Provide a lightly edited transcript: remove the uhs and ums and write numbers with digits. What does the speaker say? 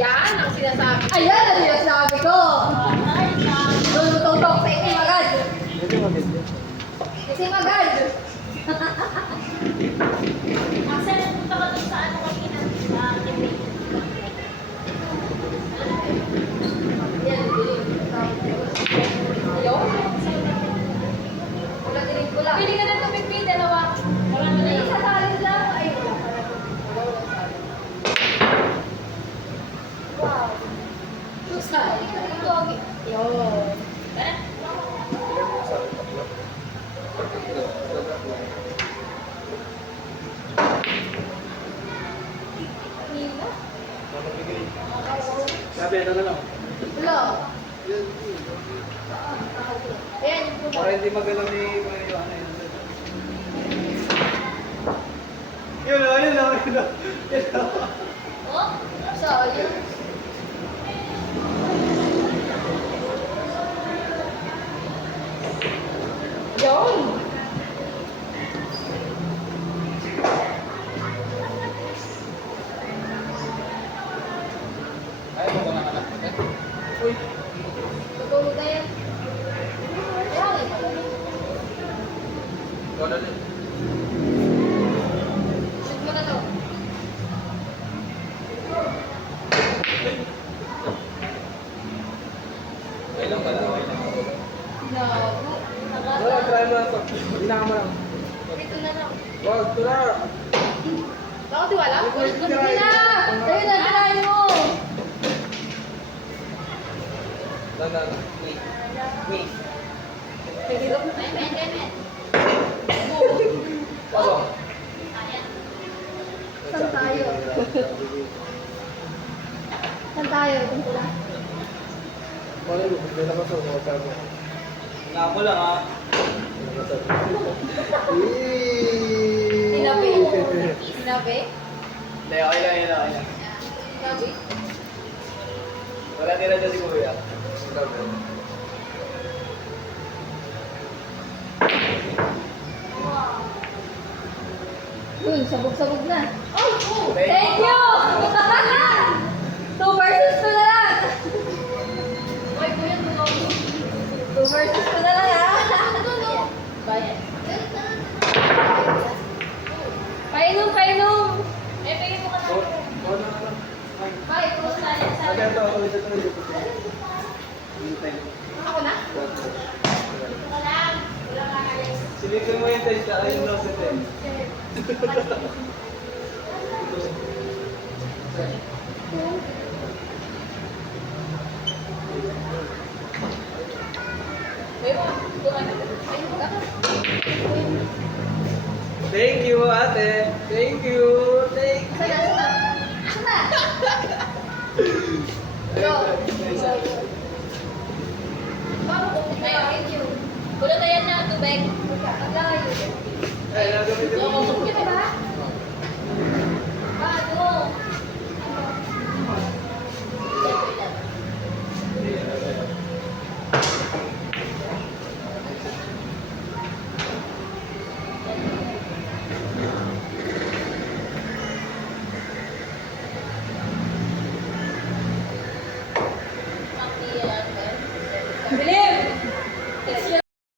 Yan ang sinasabi. Ayan ang sinasabi ko. Lulutok-tok sa itim agad. Itim agad. Axel, punta ka dun sa ano kanina. Yan, dilim. Ayaw. Wala dilim ko lang. Pili ka na tubig, P, dalawa. Marami na yun. Isa talis lang. Ay, wow. Susa. Ito. Yun. Nina? Sabi, ano na lang. Wala. Ayan, yung Para hindi magalaw ni Kuya Joanna yun. Yun o, yun o, yun o. Yun o. Oh? So, yun. Yun. Ayaw mo ko na anak. Uy. Tutulog na yan. Ayan. Ikaw na din. Shoot mo na to. Okay lang pala, okay lang. Naku. Wala, try mo lang to. Hinaan mo lang. Ito na lang. Wag, tura. Baka tiwala? Ito, Sige try. na! Ayun na, tirahin mo! Tanda na. Wait. Wait. Pagkirap na. Men. Ano? Saan tayo? Saan tayo? Dito lang. Ano yun? Hindi na kasi ako sabi. Hinaan mo lang ha. Sinabi? Sinabi? Hindi, okay lang yun, okay lang. Sinabi? Wala tira dyan si Kuya. Yun, sabog-sabog na. Oh! Thank you! 2 versus 2 na lang! Oy, kuya, tulog. 2 versus 2 na lang ha! Bayan. Painom, painom! Eh, pingin mo ka na. Oo na lang. Bye, close na yan. Sabi ito, ulit ito, ulit ito. Ako na? Ito lang. Wala ka alis. Silipin mo yung taste, ayun daw sa taste. Thank you, ate. Thank you. Thank you. Sana? Go. Paano kung thank you? Kulot na yan na, tubig. Magkakalayo. Ay, nagamitin mo.